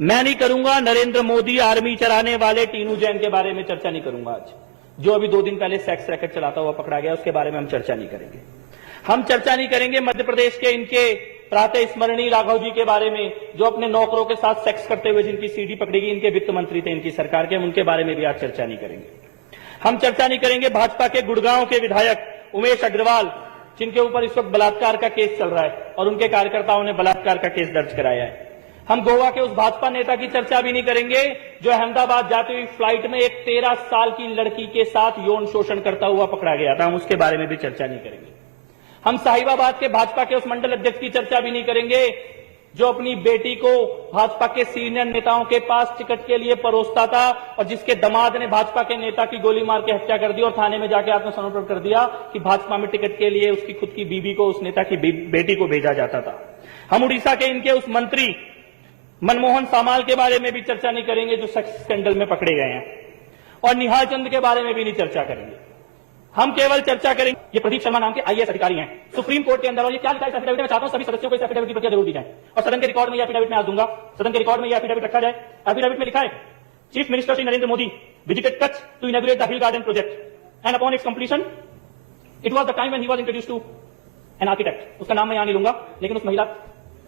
मैं नहीं करूंगा नरेंद्र मोदी आर्मी चलाने वाले टीनू जैन के बारे में चर्चा नहीं करूंगा आज, जो अभी 2 दिन पहले सेक्स रैकेट चलाता हुआ पकड़ा गया, उसके बारे में हम चर्चा नहीं करेंगे। हम चर्चा नहीं करेंगे मध्य प्रदेश के इनके प्रातः स्मरणीय राघव जी के बारे में, जो अपने नौकरों के साथ सेक्स करते हुए जिनकी सीडी पकड़ी गई, इनके वित्त मंत्री थे इनकी सरकार के, हम उनके बारे में भी आज चर्चा नहीं करेंगे। हम चर्चा नहीं करेंगे भाजपा के गुड़गांव के विधायक उमेश अग्रवाल, जिनके ऊपर इस वक्त बलात्कार का केस चल रहा है और उनके कार्यकर्ताओं ने बलात्कार का केस दर्ज कराया है। हम गोवा के उस भाजपा नेता की चर्चा भी नहीं करेंगे जो अहमदाबाद जाती हुई फ्लाइट में एक 13 साल की लड़की के साथ यौन शोषण करता हुआ पकड़ा गया था, हम उसके बारे में भी चर्चा नहीं करेंगे। हम साहिबाबाद के भाजपा के उस मंडल अध्यक्ष की चर्चा भी नहीं करेंगे जो अपनी बेटी को भाजपा के सीनियर नेताओं के पास टिकट के लिए परोसता था और जिसके दामाद ने भाजपा के नेता की गोली मार के हत्या कर दी और थाने में जाके आत्मसमर्पण कर दिया कि भाजपा में टिकट के लिए उसकी खुद की बीबी को उस नेता की बेटी को भेजा जाता था। हम उड़ीसा के इनके उस मंत्री मनमोहन सामाल के बारे में भी चर्चा नहीं करेंगे जो सेक्स स्कैंडल में पकड़े गए हैं, और निहाल चंद के बारे में भी नहीं चर्चा करेंगे। हम केवल चर्चा करेंगे, ये प्रदीप शर्मा नाम के आईएएस अधिकारी हैं सुप्रीम कोर्ट के अंदर, और ये क्या लिखा है एफिडेविट में, चाहता हूं सभी सदस्यों को इस एफिडेविट की प्रतियां जरूर दी जाए और सदन के रिकॉर्ड में यह एफिडेविट मैं आज दूंगा, सदन के रिकॉर्ड में यह एफिडेविट रखा जाए। एफिडेविट में लिखा है, chief minister Shri Narendra Modi visited Kutch to inaugurate the hill garden project and upon its completion it was the time when he was introduced to an architect. उसका नाम मैं यहां नहीं लूंगा, लेकिन उस महिला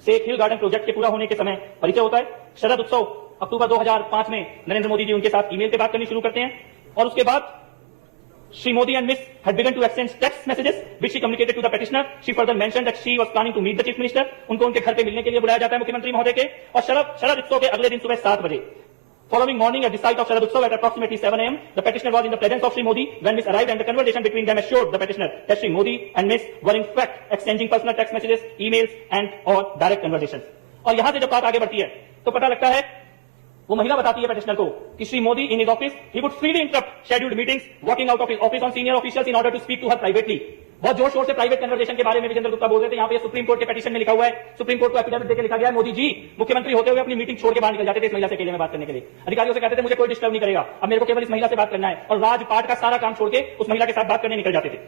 से हिल गार्डन प्रोजेक्ट के पूरा होने के समय परिचय होता है। शरद उत्सव अक्टूबर 2005 में नरेंद्र मोदी जी उनके साथ ईमेल पे बात करनी शुरू करते हैं और उसके बाद Shri Modi and miss had begun to exchange text messages which she communicated to the petitioner. She further mentioned that she was planning to meet the chief minister. उनको उनके घर पे मिलने के लिए बुलाया जाता है मुख्यमंत्री महोदय के, और शरद उत्सव के अगले दिन सुबह 7 बजे following morning at the site of Sharad Utsav at approximately 7 a.m. the petitioner was in the presence of Shri Modi when Miss arrived, and the conversation between them assured the petitioner that Shri Modi and Miss were in fact exchanging personal text messages, emails and or direct conversations. और यहां से जब बात आगे बढ़ती है तो पता लगता है, वो महिला बताती है पेटिशनर को कि Shri Modi in his office he would freely interrupt scheduled meetings, walking out of his office on senior officials in order to speak to her privately. बहुत जोर शोर से प्राइवेट कन्वर्सेशन के बारे में विजेंद्र गुप्ता बोल रहे थे। यहाँ पे सुप्रीम कोर्ट के पेटिशन में लिखा हुआ है, सुप्रीम कोर्ट को एफिडेविट देकर लिखा गया है, मोदी जी मुख्यमंत्री होते हुए अपनी मीटिंग छोड़ के बाहर निकल जाते थे इस महिला से अकेले में बात करने के लिए। अधिकारियों से कहते थे मुझे कोई डिस्टर्ब नहीं करेगा, अब मेरे को केवल इस महिला से बात करना है, और राजपाट का सारा काम छोड़ के उस महिला के साथ बात करने निकल जाते थे।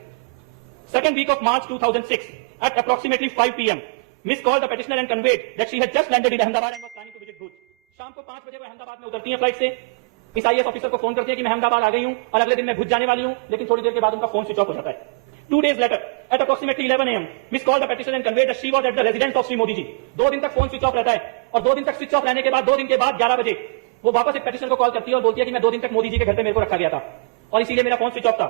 Second week of March 2006 at approximately 5 p.m. Miss called the petitioner and conveyed that she had just landed in Ahmedabad and was planning to visit Bhuj. शाम को 5 बजे वो अहमदाबाद में उतरती हैं फ्लाइट से। इस आईएएस ऑफिसर को फोन करती है कि मैं अहमदाबाद आ गई हूं और अगले दिन मैं भुज जाने वाली हूं, लेकिन थोड़ी देर के बाद उनका फोन स्विच ऑफ हो जाता है। 2 days later at approximately 11 a.m. Miss called the petitioner and conveyed that she was at the residence of Shri Modi ji. 2 दिन तक फोन स्विच ऑफ रहता है और 2 दिन तक स्विच ऑफ रहने के बाद 2 दिन के बाद 11 बजे वो वापस एक पेटिशनर को कॉल करती है और बोलती है कि मैं 2 दिन तक मोदी जी के घर पे मेरे को रखा गया था और इसीलिए मेरा फोन स्विच ऑफ था।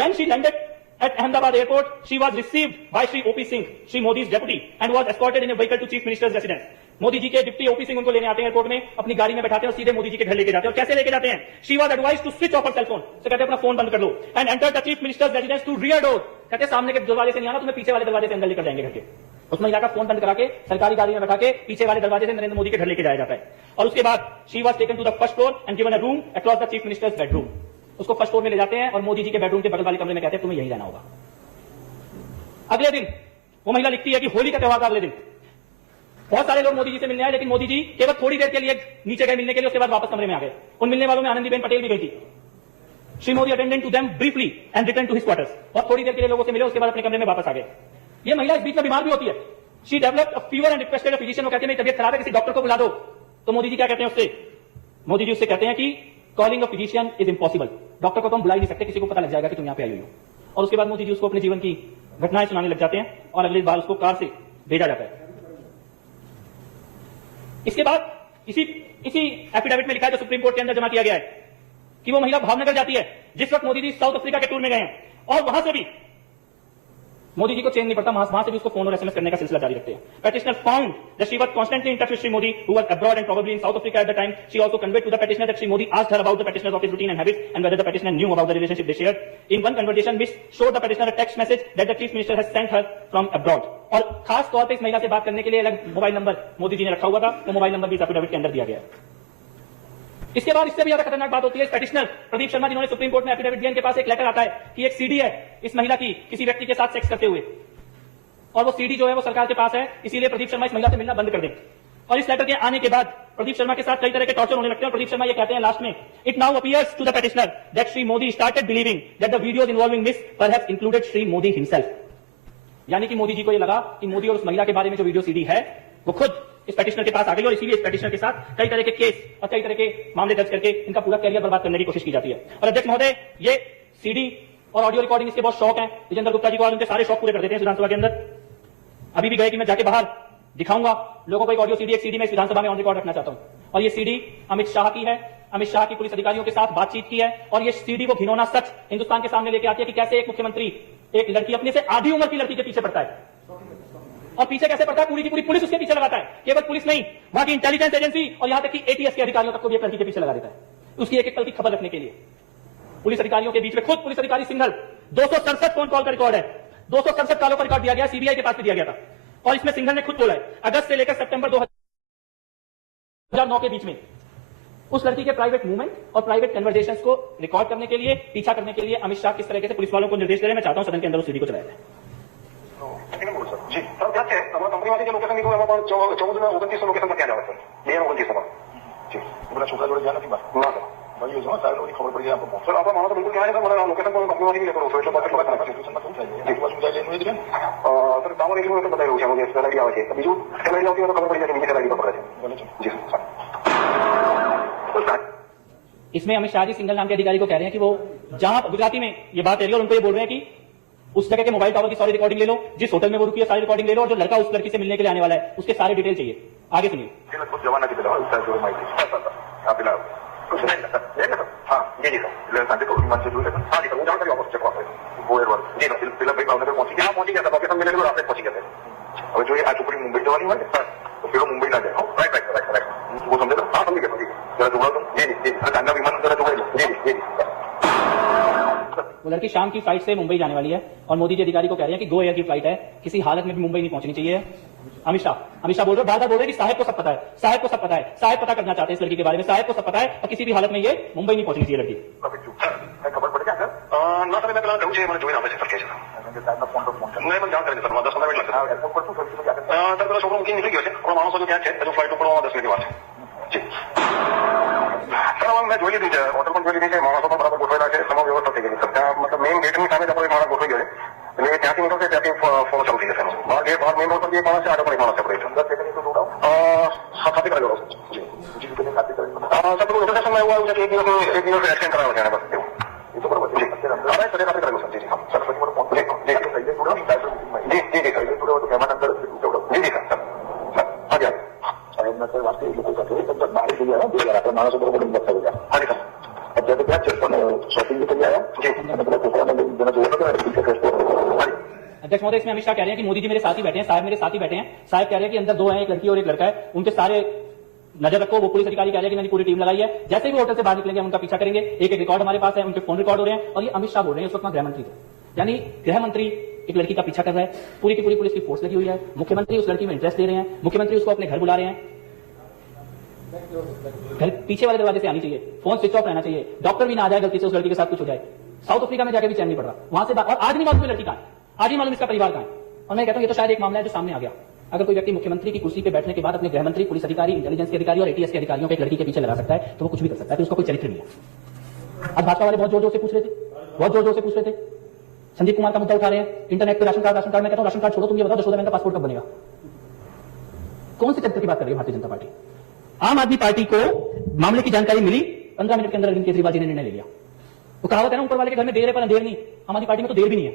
When she landed at Ahmedabad airport, she was received by Shri O.P. Singh, Shri Modi's deputy, and was escorted in a vehicle to Chief Minister's residence. Modi ji के डिप्टी ओपी सिंह उनको लेने आते हैं airport में, अपनी गाड़ी में बैठाते हैं और सीधे मोदी जी के घर लेके जाते हैं। और कैसे लेके जाते हैं? She was advised to switch off her cell phone. तो कहते हैं अपना फोन बंद कर लो, and enter the Chief Minister's residence to rear door. कहते हैं सामने के दरवाजे से नहीं आना, तुम्हें पीछे वाले दरवाजे से अंदर लेकर जाएंगे घर के। उस महिला का फोन बंद करा के सरकारी गाड़ी में बैठा के पीछे वाले दरवाजे से नरेंद्र मोदी के घर लेके जाया जाता है। और उसके बाद she was taken to the first floor and given a room across the Chief Minister's bedroom. उसको फर्स्ट फ्लोर में ले जाते हैं और मोदी जी के बेडरूम के बगल वाले कमरे में कहते हैं तुम्हें यही रहना होगा। अगले दिन वो महिला लिखती है कि होली का त्योहार का अगले दिन बहुत सारे लोग मोदी जी से मिलने आए, लेकिन मोदी जी केवल थोड़ी देर के लिए नीचे गए मिलने के लिए, उसके बाद वापस कमरे में आ गए। उन मिलने वालों में आनंदीबेन पटेल भी गई थी। Shri Modi attended to them briefly and return to his quarters. और थोड़ी देर के लिए लोगों से मिले, उसके बाद अपने कमरे में वापस आ गए। ये महिला इस बीच में बीमार भी होती है। She developed a fever and requested a physician. वो कहते हैं मेरी तबीयत खराब है, किसी डॉक्टर को बुला दो। तो मोदी जी क्या कहते हैं उससे? मोदी जी उससे कहते हैं कि calling a physician is impossible. Doctor को तो हम बुला ही नहीं सकते, किसी को पता लग जाएगा कि तुम यहाँ पे आई हुई हो। और उसके बाद मोदी जी उसको अपने जीवन की घटनाएं सुनाने लग जाते हैं और अगली बार उसको कार से भेजा जाता है। इसके बाद इसी एफिडेविट में लिखा है जो सुप्रीम कोर्ट के अंदर जमा किया गया है कि वो महिला भावनगर जाती है जिस वक्त मोदी जी साउथ अफ्रीका के टूर में गए हैं, और वहां से भी मोदी जी को चैन नहीं पड़ता, वहां से भी उसको फोन और एसएमएस करने का सिलसिला जारी रखते हैं। Petitioner found that she was constantly in touch with Shri Modi who was abroad and probably in South Africa at the time. She also conveyed to the petitioner that Shri Modi asked her about the petitioner's office routine and habits and whether the petitioner knew about the relationship they shared. In one conversation miss showed the petitioner a text message that the chief minister has sent her from abroad. और खास तौर पर इस महिला से बात करने के लिए अलग मोबाइल नंबर मोदी जी ने रखा हुआ था, वो मोबाइल नंबर भी एफिडेविट के अंदर दिया गया है। इसके बाद इससे भी ज्यादा खतरनाक बात होती है, पेटिशनर प्रदीप शर्मा जिन्होंने सुप्रीम कोर्ट में एफिडेविट दिया, इनके पास एक लेटर आता है कि एक सीडी है इस महिला की किसी व्यक्ति के साथ सेक्स करते हुए, और वो सीडी जो है वो सरकार के पास है, इसीलिए प्रदीप शर्मा इस महिला से मिलना बंद कर दें। और इस लेटर के आने के बाद प्रदीप शर्मा के साथ कई तरह के टॉर्चर होने लगते हैं। प्रदीप शर्मा ये कहते हैं लास्ट में, it now appears to the petitioner that Shri Modi started believing that the videos involving miss perhaps included Shri Modi himself. यानी कि मोदी जी को ये लगा कि मोदी और उस महिला के बारे में जो वीडियो सीडी है वो खुद इस पेटिशनर के पास आ गई और इसीलिए इस पेटिशनर के साथ कई तरह के केस और कई तरह के मामले दर्ज करके इनका पूरा कैरियर बर्बाद करने की कोशिश की जाती है। और अध्यक्ष महोदय, ये सीडी और ऑडियो रिकॉर्डिंग इसके बहुत शौक है। विजेंद्र गुप्ता जी को आज उनके सारे शौक पूरे कर देते हैं विधानसभा के अंदर। अभी भी गए कि मैं जाके बाहर दिखाऊंगा लोगों को एक ऑडियो सीडी, एक सीडी में इस विधानसभा में ऑन रिकॉर्ड रखना चाहता हूं। और ये सीडी अमित शाह की है, अमित शाह की पुलिस अधिकारियों के साथ बातचीत की है। और ये सीडी वो घिनौना सच हिंदुस्तान के सामने लेके आती है कि कैसे एक मुख्यमंत्री एक लड़की, अपने से आधी उम्र की लड़की के पीछे पड़ता है। और पीछे कैसे पड़ता है? पूरी की पूरी पुलिस उसके पीछे लगाता है। केवल पुलिस नहीं, वहां की इंटेलिजेंस एजेंसी और यहां तक कि एटीएस के अधिकारियों तक को भी एक लड़की के पीछे लगा देता है, उसकी एक एक पल की खबर रखने के लिए। पुलिस अधिकारियों के बीच में खुद पुलिस अधिकारी सिंघल 267 फोन कॉल का रिकॉर्ड है, 267 कॉलों का रिकॉर्ड दिया गया, सीबीआई के पास भी दिया गया था। और इसमें सिंघल ने खुद बोला है, अगस्त से लेकर सितंबर 2009 के बीच में उस लड़की के प्राइवेट मूवमेंट और प्राइवेट कन्वर्सेशंस को रिकॉर्ड करने के लिए, पीछा करने के लिए अमित शाह किस तरह से पुलिस वालों को निर्देश दे रहे हैं। मैं चाहता हूं सदन के अंदर उस सीडी को चलाया जाए। जी सर, क्या है हमारा कंपनी वाले जो लोकेशन निकलो हमारा 14 29 लोकेशन पर क्या जावे सर, 29 में जी पूरा छोकरा जोड़े जाना थी बस ना सर भाई ये जो सारे लोग खबर पड़ गई आपको सर, आप मानो तो बिल्कुल क्या है सर, हमारा लोकेशन को कंपनी वाले भी लेकर उसको बात करना सिचुएशन में चाहिए एक बार मुझे लेने दे सर दावर एक मिनट बताइए मुझे इस तरह की आवाज है बीजू चला जाओ तो खबर पड़ जाएगी नीचे चला गई पकड़ा जाए जी सर। इसमें अमित शाह जी सिंघल नाम के अधिकारी को कह रहे हैं कि वो जहां गुजराती में ये बात है और उनको ये बोल रहे हैं कि उस जगह के मोबाइल टावर की सारी रिकॉर्डिंग ले लो, जिस होटल में वो रुकी है सारी रिकॉर्डिंग ले लो, और जो लड़का उस लड़की से मिलने के लिए आने वाला है उसके सारे डिटेल चाहिए। आगे सुनिए। जवाना की आप हाँ जी जी सर शांति तो मन से जुड़े हाँ जी सर वो जहाँ तक ऑफिस चेक वो जी सर फिलहाल भाई भावनगर पहुंची गया पहुंची गया था लोकेशन मिलने के बाद पहुंच गया था। अब जो ये आज ऊपरी मुंबई जवानी हुआ सर तो फिर मुंबई ना जाए राइट राइट राइट राइट वो समझे हाँ समझ गया जरा जुड़ा तुम जी जी टांगा विमान जरा जुड़ा जी जी जी। वो लड़की शाम की फ्लाइट से मुंबई जाने वाली है और मोदी जी अधिकारी को कह रहे हैं कि गो एयर की फ्लाइट है, किसी हालत में भी मुंबई नहीं पहुंचनी चाहिए। अमित शाह बोल रहे, बार बार बोल रहे कि साहब को सब पता है, साहब को सब पता है, साहब पता करना चाहते हैं इस लड़की के बारे में, साहब को सब पता है और किसी भी हालत में ये मुंबई नहीं पहुंचनी चाहिए लड़की। खबर पड़ गया सर ना सर मैं कल कहूँ मैंने जो नाम है सर कैसे मैं जान करेंगे सर 10-15 मिनट लगता है सर मेरा छोटा बुकिंग निकल गया और मानो जो क्या है जो फ्लाइट ऊपर 10 मिनट के बाद जी सर मैं જોઈ લીધી છે હોટલ પણ જોઈ લીધી છે માણસો પણ બરાબર ગોઠવેલા છે તમામ વ્યવસ્થા થઈ ગઈ છે ત્યાં मतलब મેઇન ગેટની સામે જ આપણો એક માણસ ગોઠવાઈ ગયો છે એટલે ત્યાંથી નીકળશે ત્યાંથી ફોન ચાલુ થઈ જશે બહાર ગેટ બહાર મેઇન રોડ પર જે માણસ છે આગળ પણ એક માણસ છે અંદર સેકન્ડ તો જોડાઓ ખાતે કરેલો જી જી તો ખાતે કરેલો સર તો ઇન્ટરનેશનલ એવું આવ્યું છે કે એક દિવસ એક્સટેન્ડ કરાવે છે બસ એવું એ તો બરાબર જી હવે સર ખાતે કરેલો સર જી જી સર પછી મારો ફોન જી જી જી જી જી સર જોડાઓ તો કેમેરા અંદર જોડાઓ જી જી સર હા જી सर वास्ते लोगों का तब तक बाहर गया ना 2000 मानसों पर बड़ा बच्चा हो गया हाँ जी सर अब जब क्या चलता है शॉपिंग भी कर आया जी मतलब दूसरा में देना चाहिए था पीछे फेस पर। अध्यक्ष महोदय, इसमें अमित शाह कह रहे हैं कि मोदी जी मेरे साथ ही बैठे हैं, साहब मेरे साथ ही बैठे हैं, साहब कह रहे हैं कि अंदर दो हैं, एक लड़की और एक लड़का है, उनके सारे नजर रखो। वो पुलिस अधिकारी कह रहे हैं कि मैंने पूरी टीम लगाई है, जैसे भी होटल से बाहर निकलेंगे हम उनका पीछा करेंगे। एक एक रिकॉर्ड हमारे पास है, उनके फोन रिकॉर्ड हो रहे हैं और ये अमित शाह बोल रहे हैं उस वक्त गृह मंत्री थे, यानी गृह मंत्री एक लड़की का पीछा कर रहा है, पूरी की पूरी पुलिस की फोर्स लगी हुई है, मुख्यमंत्री उस लड़की में इंटरेस्ट ले रहे हैं, मुख्यमंत्री उसको अपने घर बुला रहे हैं, घर पीछे वाले दरवाजे से आनी चाहिए, फोन स्विच ऑफ रहना चाहिए, डॉक्टर भी ना आ जाए गलती से उस लड़की के साथ कुछ हो जाए। साउथ अफ्रीका में जाके भी चैन नहीं पड़ रहा, वहां से और आज नहीं मालूम लड़की कहां है, आज ही मालूम इसका परिवार कहां है। और मैं कहता हूं ये तो शायद एक मामला है जो सामने आ गया। अगर कोई व्यक्ति मुख्यमंत्री की कुर्सी पे बैठने के बाद अपने गृह मंत्री, पुलिस अधिकारी, इंटेलिजेंस के अधिकारी और एटीएस के अधिकारियों को एक लड़की के पीछे लगा सकता है तो वो कुछ भी कर सकता है, तो उसका कोई चरित्र नहीं है। आज भाजपा वाले बहुत जोर जोर से पूछ रहे थे, बहुत जोर जोर से पूछ रहे थे, संदीप कुमार का मुद्दा उठा रहे हैं, इंटरनेट पे राशन कार्ड। मैं कहता हूं राशन कार्ड छोड़ो, तुम ये बताओ यशोदा बहन का पासपोर्ट कब बनेगा? कौन से चरित्र की बात कर रही है भारतीय जनता पार्टी? आम आदमी पार्टी को मामले की जानकारी मिली, 15 मिनट के अंदर अरविंद केजरीवाल जी ने निर्णय ले लिया। वो कहावत है ना, ऊपर वाले के घर में देर है पर अंधेर नहीं। आम आदमी पार्टी में तो देर भी नहीं है,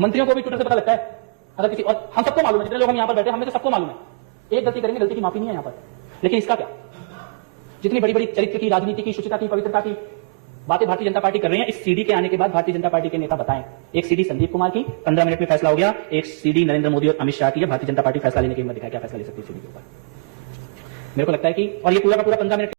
मंत्रियों को भी ट्विटर से पता लगता है अगर किसी, और हम सबको मालूम है, जितने लोग हम यहां पर बैठे हमें तो सबको मालूम है, एक गलती करेंगे गलती की माफी नहीं है यहां पर। लेकिन इसका क्या, जितनी बड़ी बड़ी चरित्र की, राजनीति की, शुचिता की, पवित्रता की बातें भारतीय जनता पार्टी कर रही है, इस सीडी के आने के बाद भारतीय जनता पार्टी के नेता बताएं। एक सीडी संदीप कुमार की 15 मिनट में फैसला हो गया, एक सीडी नरेंद्र मोदी और अमित शाह की है। भारतीय जनता पार्टी फैसला लेने की हिम्मत दिखाए, क्या फैसला ले सकती है सीडी के ऊपर? मेरे को लगता है कि, और ये पूरा का पूरा 15 मिनट